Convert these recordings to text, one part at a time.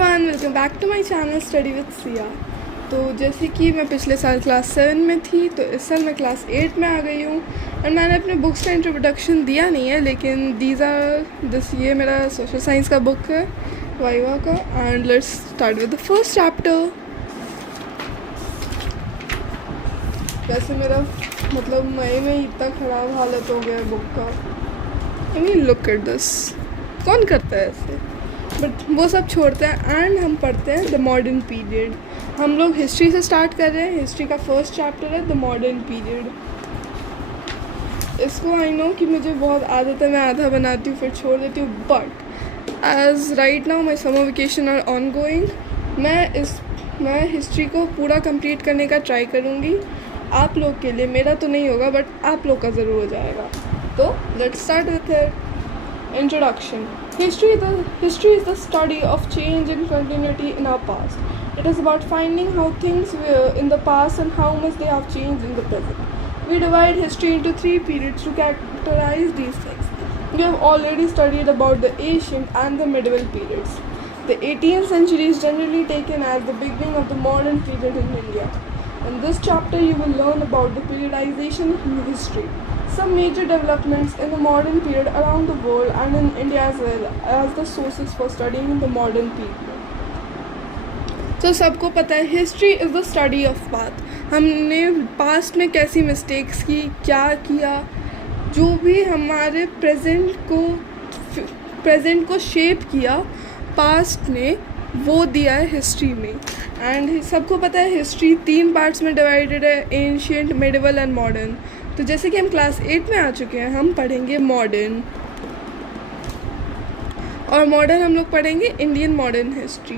Everyone, welcome back to my channel study with Siya. तो जैसे कि मैं पिछले साल क्लास 7 में थी, तो इस साल मैं क्लास 8 में आ गई हूँ। और मैंने अपने बुक्स का इंट्रोडक्शन दिया नहीं है, लेकिन ये मेरा सोशल साइंस का बुक है, वाइवा का। And let's start with the first chapter. वैसे मेरा मई में इतना ख़राब हालत हो गया बुक का। I mean look at this, कौन करता है ऐसे? बट वो सब छोड़ते हैं एंड हम पढ़ते हैं द मॉडर्न पीरियड। हम लोग हिस्ट्री से स्टार्ट कर रहे हैं। हिस्ट्री का फर्स्ट चैप्टर है द मॉडर्न पीरियड। इसको आई नो कि मुझे बहुत आदत है, मैं आधा बनाती हूँ फिर छोड़ देती हूँ, but as right now my summer vacation are ongoing, मैं हिस्ट्री को पूरा कंप्लीट करने का ट्राई करूँगी आप लोग के लिए। मेरा तो नहीं होगा बट आप लोग का ज़रूर हो जाएगा। तो let's start with introduction. History is the study of change and continuity in our past. It is about finding how things were in the past and how much they have changed in the present. We divide history into 3 periods to characterize these things. We have already studied about the ancient and the medieval periods. The 18th century is generally taken as the beginning of the modern period in India. In this chapter, you will learn about the periodization in history, some major developments in the modern period around the world and in India, as well as the sources for studying the modern period. तो सबको पता है history is the study of past. हमने past में कैसी mistakes की, क्या किया, जो भी हमारे प्रेजेंट को शेप किया पास्ट ने, वो दिया है हिस्ट्री में। एंड सबको पता है हिस्ट्री 3 पार्ट्स में डिवाइडेड है, एंशिएंट, मिडिवल एंड मॉडर्न। तो जैसे कि हम क्लास 8 में आ चुके हैं, हम पढ़ेंगे मॉडर्न। और मॉडर्न हम लोग पढ़ेंगे इंडियन मॉडर्न हिस्ट्री।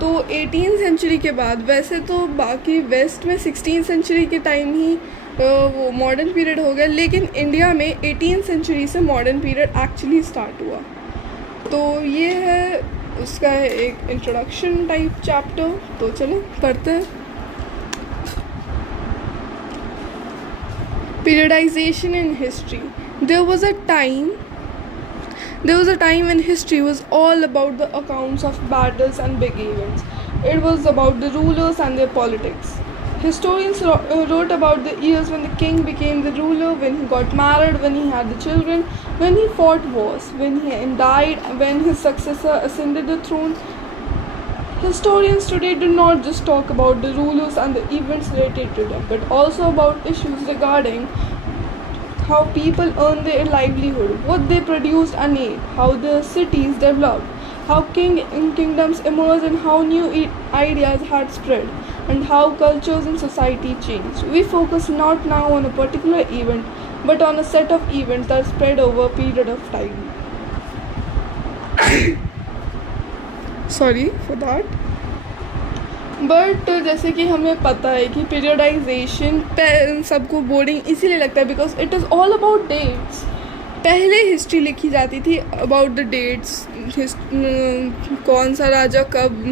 तो 18th सेंचुरी के बाद, वैसे तो बाकी वेस्ट में 16th सेंचुरी के टाइम ही वो मॉडर्न पीरियड हो गया, लेकिन इंडिया में 18th सेंचुरी से मॉडर्न पीरियड एक्चुअली स्टार्ट हुआ। तो ये है उसका एक इंट्रोडक्शन टाइप चैप्टर। तो चलो पढ़ते हैं। Periodization in history. There was a time when history was all about the accounts of battles and big events. It was about the rulers and their politics. Historians wrote about the years when the king became the ruler, when he got married, when he had the children, when he fought wars, when he died, when his successor ascended the throne. Historians today do not just talk about the rulers and the events related to them, but also about issues regarding how people earn their livelihood, what they produced and ate, how their cities developed, how kingdoms emerged and how new ideas had spread, and how cultures and society changed. We focus not now on a particular event, but on a set of events that spread over a period of time. Sorry for that. But जैसे कि हमें पता है कि periodisation सबको boring इसीलिए लगता है because it is all about dates. पहले हिस्ट्री लिखी जाती थी अबाउट द डेट्स, कौन सा राजा कब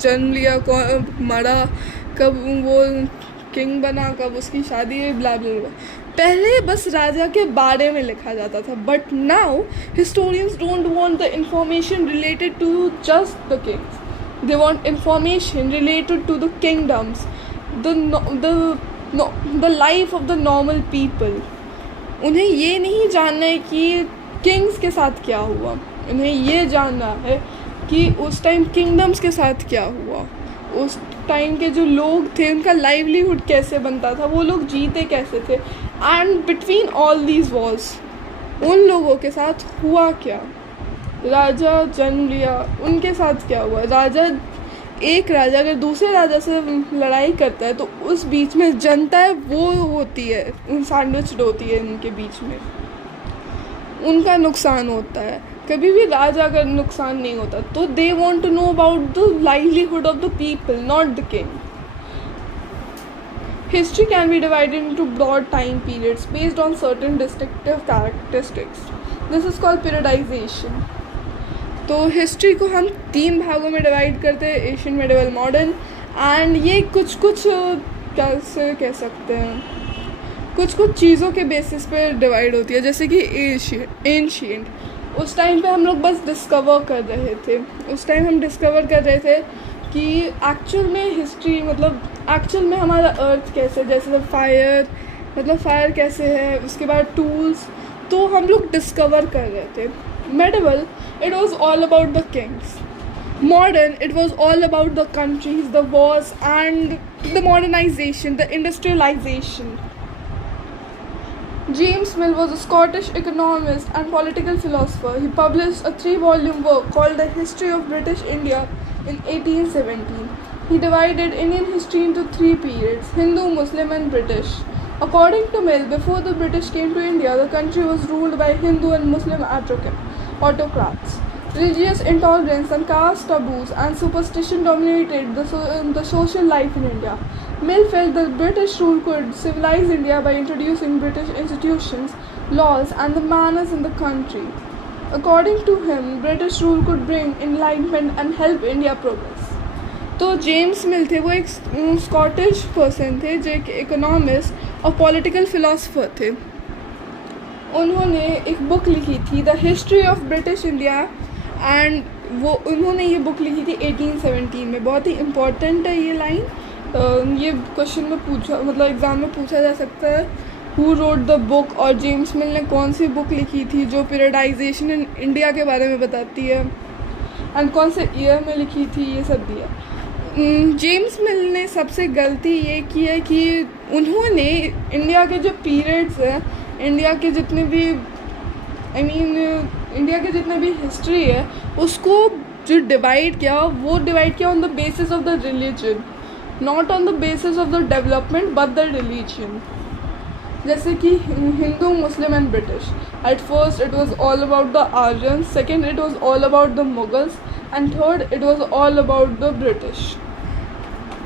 जन्म लिया, कब मरा, कब वो किंग बना, कब उसकी शादी, ब्ला ब्ला ब्ला। पहले बस राजा के बारे में लिखा जाता था, but now historians don't want the information related to just the kings, they want information related to the kingdoms, the life of the normal people. उन्हें ये नहीं जानना है कि किंग्स के साथ क्या हुआ, उन्हें ये जानना है कि उस टाइम किंगडम्स के साथ क्या हुआ, उस टाइम के जो लोग थे उनका लाइवलीहुड कैसे बनता था, वो लोग जीते कैसे थे, and between all these Wars उन लोगों के साथ हुआ क्या। राजा जन्म लिया, उनके साथ क्या हुआ। एक राजा अगर दूसरे राजा से लड़ाई करता है तो उस बीच में जनता है वो होती है, सैंडविच्ड होती है उनके बीच में, उनका नुकसान होता है। कभी भी राजा अगर नुकसान नहीं होता तो they want to know about the livelihood of the people, not the king. History can be divided into broad time periods based on certain distinctive characteristics. This is called periodization. तो हिस्ट्री को हम 3 भागों में divide करते हैं, Asian, medieval, modern. And ये कुछ कैसे कह सकते हैं, कुछ चीज़ों के बेसिस पे डिवाइड होती है, जैसे कि एंशिएंट। उस टाइम पे हम लोग बस डिस्कवर कर रहे थे, उस टाइम हम डिस्कवर कर रहे थे कि एक्चुअल में हिस्ट्री मतलब एक्चुअल में हमारा अर्थ कैसे, जैसे फायर मतलब फायर कैसे है, उसके बाद टूल्स, तो हम लोग डिस्कवर कर रहे थे. Medieval it was all about the Kings. Modern, it was all about the countries, the wars, and the modernization, the industrialization. James Mill was a Scottish economist and political philosopher. He published a 3-volume work called The History of British India in 1817. He divided Indian history into 3 periods: Hindu, Muslim, and British. According to Mill, before the British came to India, the country was ruled by Hindu and Muslim autocrats. Religious intolerance and caste taboos and superstition dominated the social life in India. Mill felt that British rule could civilize India by introducing British institutions, laws, and the manners in the country. According to him, British rule could bring enlightenment and help India progress. तो James मिल थे, वो एक Scottish person थे जो एक economist और political philosopher थे. उन्होंने एक बुक लिखी थी the history of British India, and वो उन्होंने ये बुक लिखी थी 1817 में. बहुत ही इम्पॉर्टेंट है ये लाइन. ये क्वेश्चन में पूछा मतलब एग्ज़ाम में पूछा जा सकता है, हु रोड द बुक, और जेम्स मिल ने कौन सी बुक लिखी थी जो पीरियडाइजेशन इन इंडिया के बारे में बताती है, एंड कौन से ईयर में लिखी थी, ये सब दिया. जेम्स मिल ने सबसे गलती ये की है कि उन्होंने इंडिया के जो पीरियड्स हैं, इंडिया के जितने भी इंडिया के जितने भी हिस्ट्री है उसको जो डिवाइड किया, वो डिवाइड किया on the basis of the religion, not on the basis of the development but the religion. जैसे कि Hindu, Muslim and British. At first it was all about the Aryan, second it was all about the Mughals, and third it was all about the British.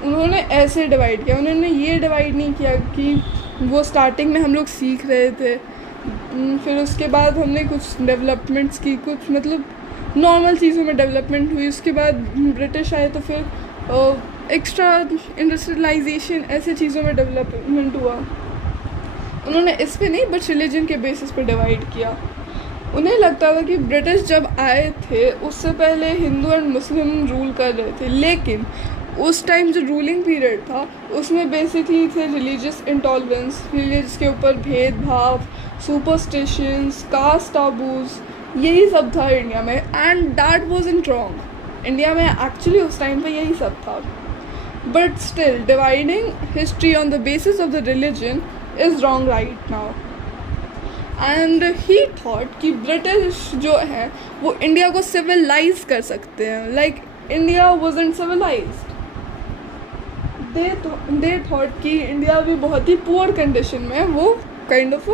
उन्होंने ऐसे divide किया. उन्होंने ये divide नहीं किया कि वो स्टार्टिंग में हम लोग सीख रहे थे, फिर उसके बाद हमने कुछ डेवलपमेंट्स की, कुछ मतलब नॉर्मल चीज़ों में डेवलपमेंट हुई, उसके बाद ब्रिटिश आए तो फिर एक्स्ट्रा इंडस्ट्रियलाइजेशन, ऐसे चीज़ों में डेवलपमेंट हुआ. उन्होंने इस पे नहीं बट रिलीजन के बेसिस पे डिवाइड किया. उन्हें लगता था कि ब्रिटिश जब आए थे उससे पहले हिंदू एंड मुस्लिम रूल कर रहे थे, लेकिन उस टाइम जो रूलिंग पीरियड था उसमें बेसिकली थे रिलीजियस इंटॉलरेंस, रिलीजियस के ऊपर भेदभाव, सुपरस्टिशंस, कास्ट टाबूज, यही सब था इंडिया में. And that wasn't wrong. India में एक्चुअली उस टाइम पे यही सब था. But still dividing history on the basis of the religion is wrong right now. And he thought कि ब्रिटिश जो है वो इंडिया को सिविलाइज कर सकते हैं, like India wasn't civilized. They thought कि इंडिया भी बहुत ही पुअर कंडीशन में है, वो काइंड ऑफ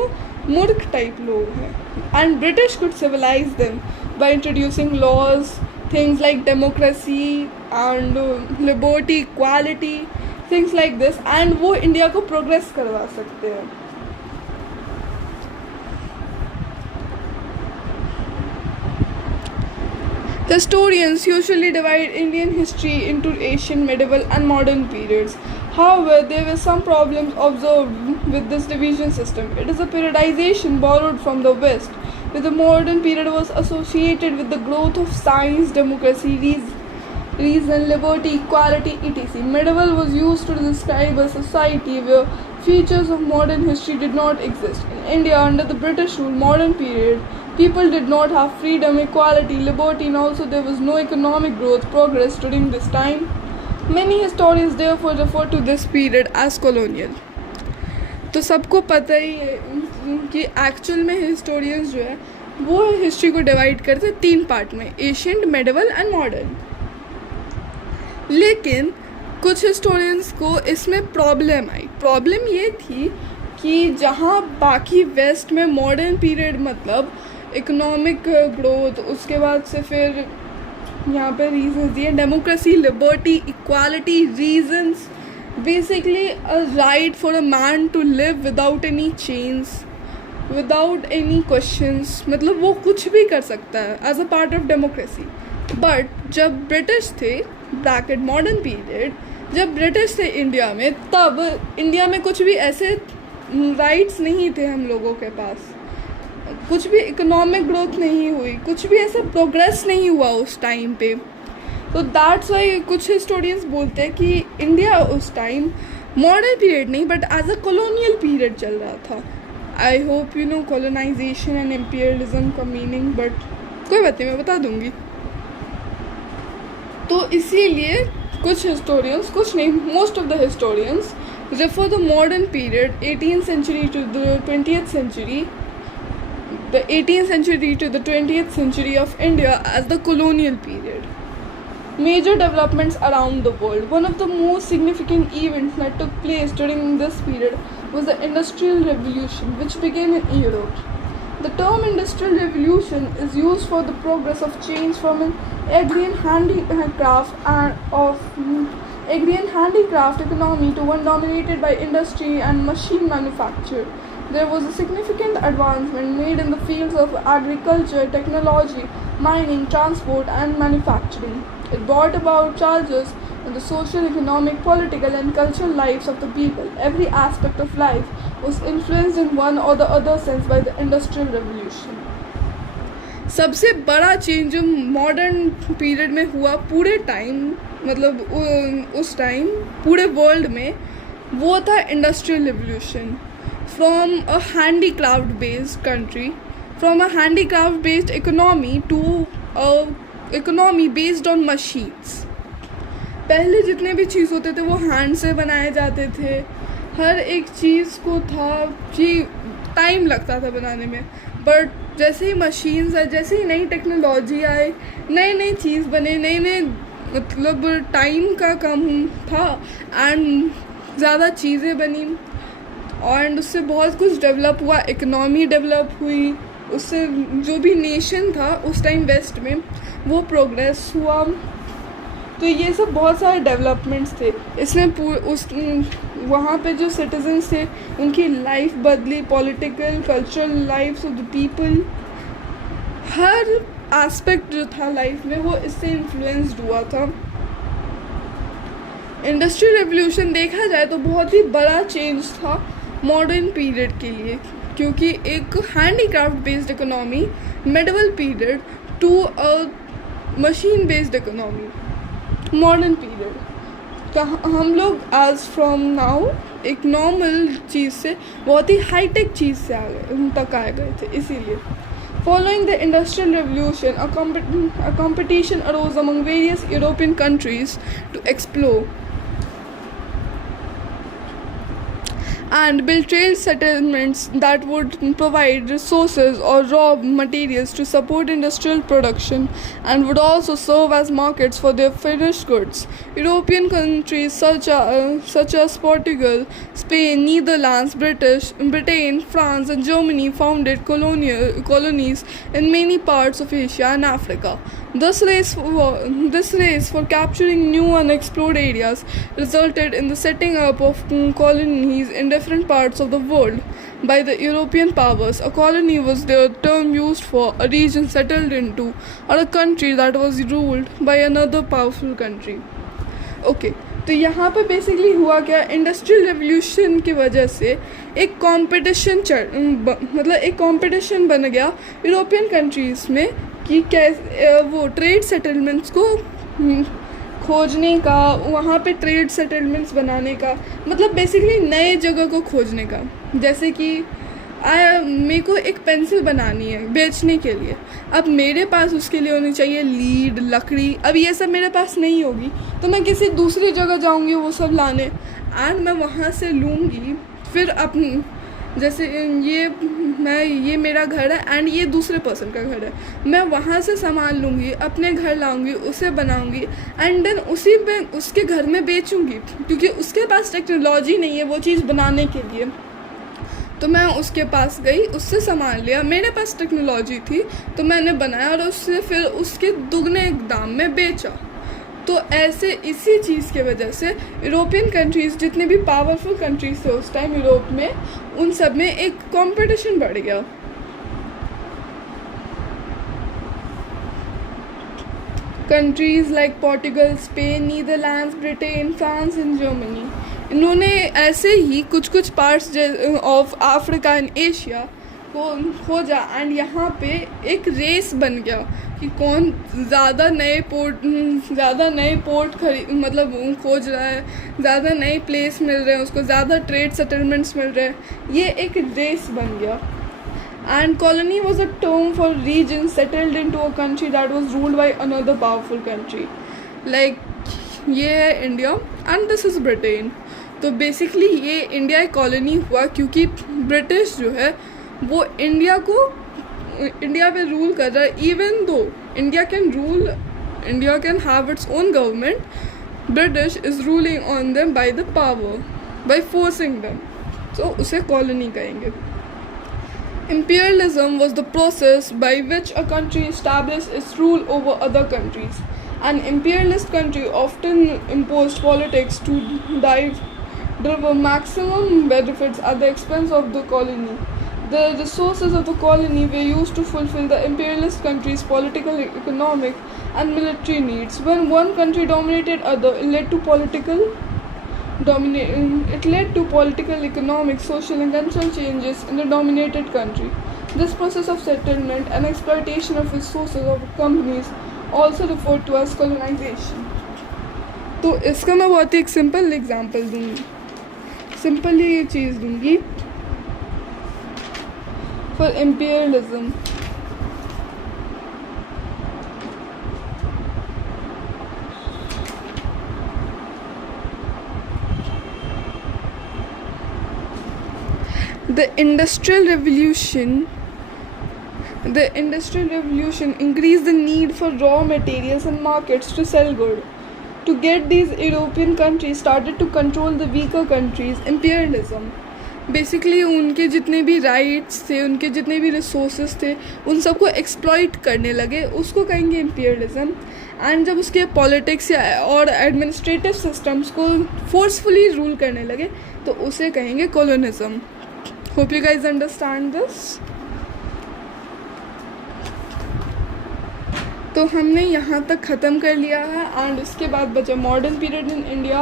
मूर्ख टाइप लोग हैं. And British could civilize them by introducing laws, things like democracy and liberty, equality, things like this, and वो इंडिया को प्रोग्रेस करवा सकते हैं. Historians usually divide Indian history into ancient, medieval, and modern periods. However, there were some problems observed with this division system. It is a periodization borrowed from the West, where the modern period was associated with the growth of science, democracy, reason, liberty, equality, etc. Medieval was used to describe a society where features of modern history did not exist. In India, under the British rule, modern period, people did not have freedom, equality, liberty, and also there was no economic growth, progress during this time. Many historians therefore refer to this period as colonial. तो सबको पता ही है कि actual में historians जो है वो history को डिवाइड करते हैं 3 पार्ट में, एशियंट, मेडिवल एंड मॉडर्न. लेकिन कुछ हिस्टोरियंस को इसमें प्रॉब्लम आई. प्रॉब्लम ये थी कि जहाँ बाकी वेस्ट में मॉडर्न पीरियड मतलब इकोनॉमिक ग्रोथ, उसके बाद से फिर यहाँ पे रीजंस दिए, democracy, liberty, equality, reasons, basically a right for a man to live without any change, without any questions, मतलब वो कुछ भी कर सकता है as a part of democracy. But जब ब्रिटिश थे, ब्रैकेट मॉडर्न पीरियड, जब ब्रिटिश थे इंडिया में, तब इंडिया में कुछ भी ऐसे राइट्स नहीं थे हम लोगों के पास. कुछ भी इकोनॉमिक ग्रोथ नहीं हुई, कुछ भी ऐसा प्रोग्रेस नहीं हुआ उस टाइम पे। तो दैट्स वाई कुछ हिस्टोरियंस बोलते हैं कि इंडिया उस टाइम मॉडर्न पीरियड नहीं but as a colonial period चल रहा था। I hope you know colonization and imperialism का मीनिंग, बट कोई बात नहीं, मैं बता दूंगी। तो इसीलिए कुछ हिस्टोरियंस, कुछ नहीं, most of the historians refer the modern period 18th century to the 20th century, the 18th century to the 20th century of India as the colonial period. Major developments around the world. One of the most significant events that took place during this period was the Industrial Revolution, which began in Europe. The term Industrial Revolution is used for the progress of change from an agrarian handicraft economy to one dominated by industry and machine manufacture. There was a significant advancement made in the fields of agriculture, technology, mining, transport, and manufacturing. It brought about changes in the social, economic, political, and cultural lives of the people. Every aspect of life was influenced in one or the other sense by the Industrial Revolution. सबसे बड़ा change जो modern period में हुआ पूरे time, मतलब उस time पूरे world में, वो था industrial revolution. From a handicraft based country, from a handicraft based economy to a economy based on machines. पहले जितने भी चीज़ होते थे वो हैंड से बनाए जाते थे, हर एक चीज़ को था कि टाइम लगता था बनाने में, बट जैसे ही मशीन्स आए, जैसे ही नई टेक्नोलॉजी आए, नई नई चीज़ बने, नए नए, मतलब टाइम का कम था एंड ज़्यादा चीज़ें बनी एंड उससे बहुत कुछ डेवलप हुआ, इकोनॉमी डेवलप हुई, उससे जो भी नेशन था उस टाइम वेस्ट में वो प्रोग्रेस हुआ। तो ये सब बहुत सारे डेवलपमेंट्स थे, इसमें उस वहाँ पे जो सिटीजन्स थे उनकी लाइफ बदली, political cultural lifes of the people, हर एस्पेक्ट जो था लाइफ में वो इससे इन्फ्लुएंस्ड हुआ था। इंडस्ट्रियल रेवोल्यूशन देखा जाए तो बहुत ही बड़ा चेंज था मॉडर्न पीरियड के लिए, क्योंकि एक handicraft based economy medieval period to a machine based economy modern period का हम लोग एज फ्रॉम नाउ एक नॉर्मल चीज़ से बहुत ही हाईटेक चीज़ से तक आ गए थे। इसीलिए following the Industrial Revolution, a competition arose among various European countries to explore and build trade settlements that would provide resources or raw materials to support industrial production and would also serve as markets for their finished goods. European countries such as Portugal, Spain, Netherlands, Britain, France, and Germany founded colonies in many parts of Asia and Africa. This race for capturing new unexplored areas resulted in the setting up of colonies in different parts of the world by the European powers. A colony was the term used for a region settled into or a country that was ruled by another powerful country. Okay, तो यहाँ पे basically हुआ क्या, industrial revolution की वजह से एक competition मतलब एक कंपटीशन बन गया यूरोपियन कंट्रीज़ में कि कैसे वो ट्रेड सेटलमेंट्स को खोजने का, वहाँ पे ट्रेड सेटलमेंट्स बनाने का, मतलब बेसिकली नए जगह को खोजने का। जैसे कि मेरे को एक पेंसिल बनानी है बेचने के लिए, अब मेरे पास उसके लिए होनी चाहिए लीड, लकड़ी, अब ये सब मेरे पास नहीं होगी तो मैं किसी दूसरी जगह जाऊँगी वो सब लाने एंड मैं वहाँ से लूँगी, फिर अपनी जैसे ये मेरा घर है एंड ये दूसरे पर्सन का घर है, मैं वहाँ से सामान लूँगी, अपने घर लाऊँगी, उसे बनाऊँगी एंड देन उसी पे उसके घर में बेचूँगी, क्योंकि उसके पास टेक्नोलॉजी नहीं है वो चीज़ बनाने के लिए। तो मैं उसके पास गई, उससे सामान लिया, मेरे पास टेक्नोलॉजी थी तो मैंने बनाया और उससे फिर उसके दुगने दाम में बेचा। तो ऐसे इसी चीज़ के वजह से यूरोपियन कंट्रीज़, जितने भी पावरफुल कंट्रीज थे उस टाइम यूरोप में, उन सब में एक कंपटीशन बढ़ गया। Countries like Portugal, Spain, Netherlands, Britain, France and Germany, इन्होंने ऐसे ही कुछ parts of Africa and Asia को खोजा एंड यहाँ पे एक रेस बन गया कि कौन ज़्यादा नए पोर्ट मतलब खोज रहा है, ज़्यादा नए प्लेस मिल रहे हैं उसको, ज़्यादा ट्रेड सेटलमेंट्स मिल रहे हैं, ये एक रेस बन गया. And colony was a term for region settled into a country that was ruled by another powerful country. Like ये है India and this is Britain. तो बेसिकली ये इंडिया एक कॉलोनी हुआ क्योंकि ब्रिटिश जो है वो इंडिया पे रूल कर रहा है. Even though India can have its own government, British is ruling on them by the power, by forcing them, तो उसे कॉलोनी कहेंगे. Imperialism was the process by which a country established its rule over other countries. An imperialist country often imposed politics to derive maximum benefits at the expense of the colony. The resources of the colony were used to fulfill the imperialist country's political, economic, and military needs. When one country dominated other, it led to political, economic, social, and cultural changes in the dominated country. This process of settlement and exploitation of resources of companies also referred to as colonization. तो इसका मैं बहुत ही एक simple example दूंगी, simply ये चीज़ दूंगी. For imperialism, The Industrial Revolution increased the need for raw materials and markets to sell goods. To get these, European countries started to control the weaker countries. Imperialism. Basically उनके जितने भी rights थे, उनके जितने भी resources थे, उन सबको एक्सप्लॉइट करने लगे, उसको कहेंगे इम्पीरियलिज्म. एंड जब उसके पॉलिटिक्स और एडमिनिस्ट्रेटिव सिस्टम्स को फोर्सफुली रूल करने लगे तो उसे कहेंगे colonialism. Hope you guys understand this. तो हमने यहाँ तक ख़त्म कर लिया है एंड इसके बाद बचा modern period in India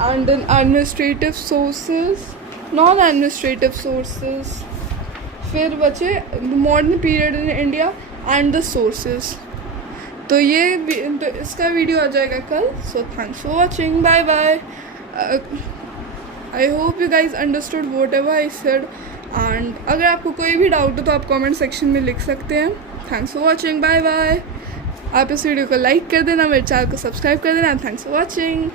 and then administrative sources, non administrative sources, फिर बचे modern period in India and the sources. तो इसका वीडियो आ जाएगा कल. So thanks for watching, bye bye. I hope you guys understood whatever I said and अगर आपको कोई भी डाउट हो तो आप कमेंट सेक्शन में लिख सकते हैं. Thanks for watching, bye bye. आप इस वीडियो को लाइक कर देना, मेरे चैनल को सब्सक्राइब कर देना. Thanks for watching.